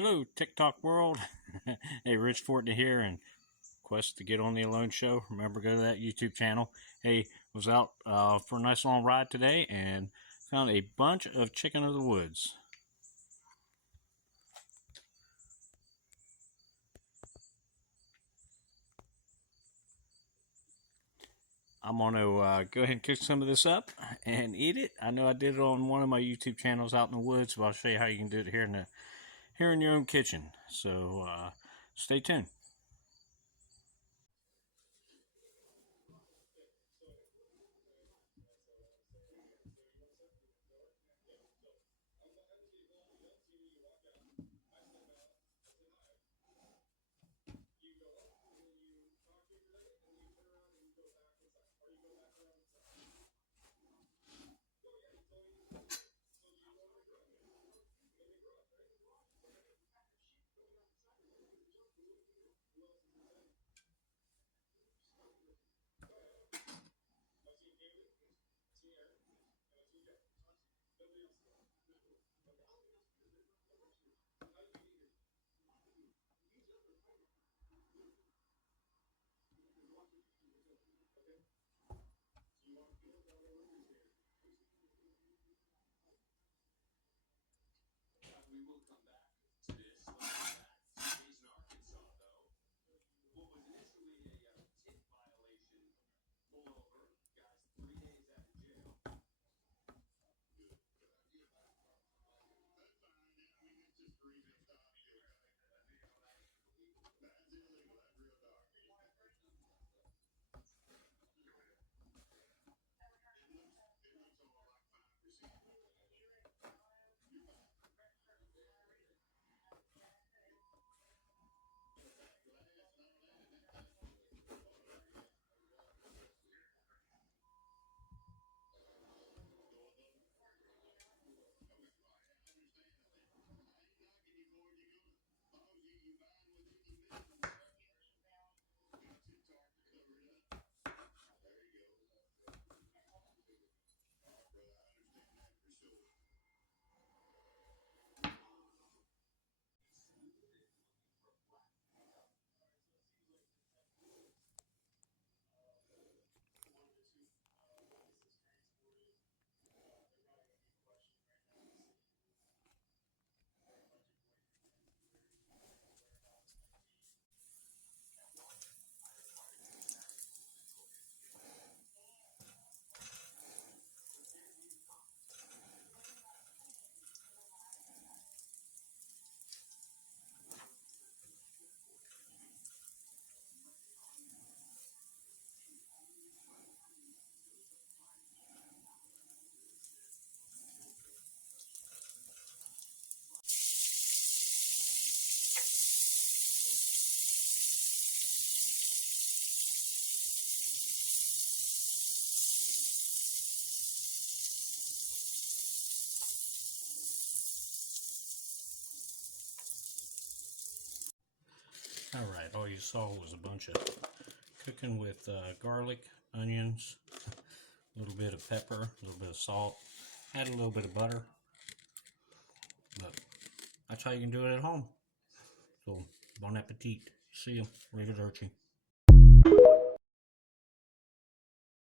Hello, TikTok world. Hey, Rich Fortney here, and Quest to get on the Alone Show. Remember, go to that YouTube channel. Hey, was out for a nice long ride today and found a bunch of chicken of the woods. I'm going to go ahead and cook some of this up and eat it. I know I did it on one of my YouTube channels out in the woods, but I'll show you how you can do it here in your own kitchen. So stay tuned. Alright, all you saw was a bunch of cooking with garlic, onions, a little bit of pepper, a little bit of salt, add a little bit of butter. But that's how you can do it at home. So, bon appetit. See you. Arrivederci.